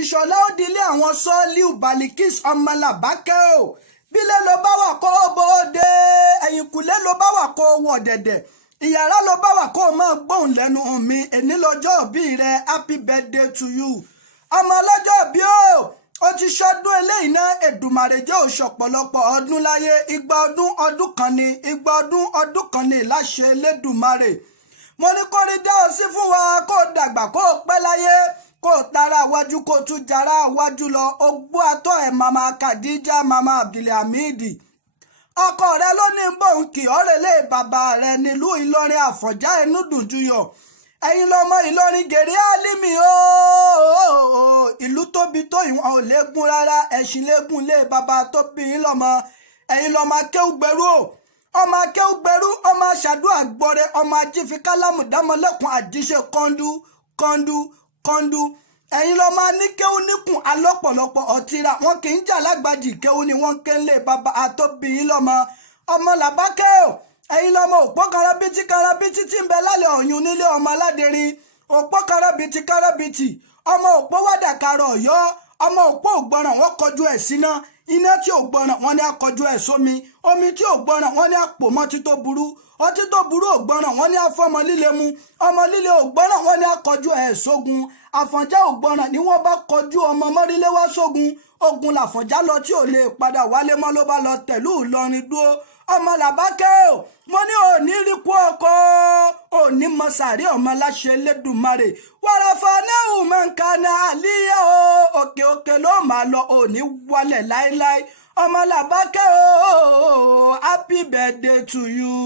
ìṣọ̀lá ó dilé àwọn Sọ́líù Balikis ọmọ Làbákẹ́ o bílẹ̀ ló bá wà kó o bóde ẹ̀yìnkùlé ló bá wà kó o wọ̀ dẹ̀dẹ̀ ìyàrá ló bá wà kó o máa gbóhùn lẹ́nu mi èní lọ́jọ́ òbí rẹ happy birthday to you ọmọ ọlọ́jọ́ òbí o ti ṣọdún eléyìí náà Èdùmàrè jẹ́ òṣọ̀pọ̀lọpọ̀ ọdún láyé igba ọdún ọdún kan ni igba ọdún ọdún kan ni láṣẹ Elédùmarè mo ní kó rí dá ọ sí fún wa kó o dàgbà kó o pẹ́ láyé kó o tara àwájú kó o tún jara àwájú lọ ogbó àtọ́ ẹ̀ mama Khadija mama Abdulhamid ọkọ rẹ ló ní bóun kì ọ́ relé bàbá rẹ nílùú Ìlọrin Àfọ̀njá ẹnu dùn juyọ̀ ẹ̀yin lọmọ Ìlọrin gèrè álímì ìlú tóbi tó ìwọ̀n ò léegun rárá ẹ̀sìn léegun lé bàbá tó bí yín lọ́mọ ẹ̀yin lọmọ akéwùgbẹ́rú ọmọ akéwùgbẹ́rú ọmọ aṣàdúrà gbọ́rẹ́ ọmọ ajífi kálámù dámọ́lẹ́kùn àjíṣe kọ́ńdú ẹ̀yin lọmọ aníkéwù níkùn alọ́pọ̀lọpọ̀ ọ̀tira wọn kì í jà lágbàjì kéwù ni wọ́n ké lé bàbá àtọ́bí yín lọ́mọ ọmọ Làbákẹ́ ẹ̀yin lọmọ òpó karabiti tí ń bẹ lálẹ́ ọ̀yún nílé ọmọ aládẹrin òpó karabiti ọmọ òpó wádàkàrọ̀ ọ̀yọ́ ọmọ òpó ògbọ́ràn wọ́n kọjú ẹ̀ síná iná tí ò gbọ́ràn wọ́n ní akọjú ẹ̀ sómi omi tí ò gbọ́ràn wọ́n ní àpò mọ́tí tó burú ọtí tó burú ò gbọ́ràn wọ́n ní afọ́mọ líle mu ọmọ líle ò gbọ́ràn wọ́n ní akọjú ẹ̀ sógun Àfọ̀njá ò gbọ́ràn ni wọ́n bá kọjú ọmọ mọ́rílé wá sógun ogun làfọ̀njá lọ tí ò lè padà wálé mọ́ ló bá lọ tẹ̀lú Ìlọrin dúró ọmọ Làbákẹ́ mo ní òní rí kú ọkọ òní mọ̀sàrí ọmọ láṣẹ Elédùmarè wàràfà náà mọ̀ǹkà náà àlíyá òkè ló máa lọ òní wálẹ̀ láéláé ọmọ Làbákẹ́ happy birthday to you.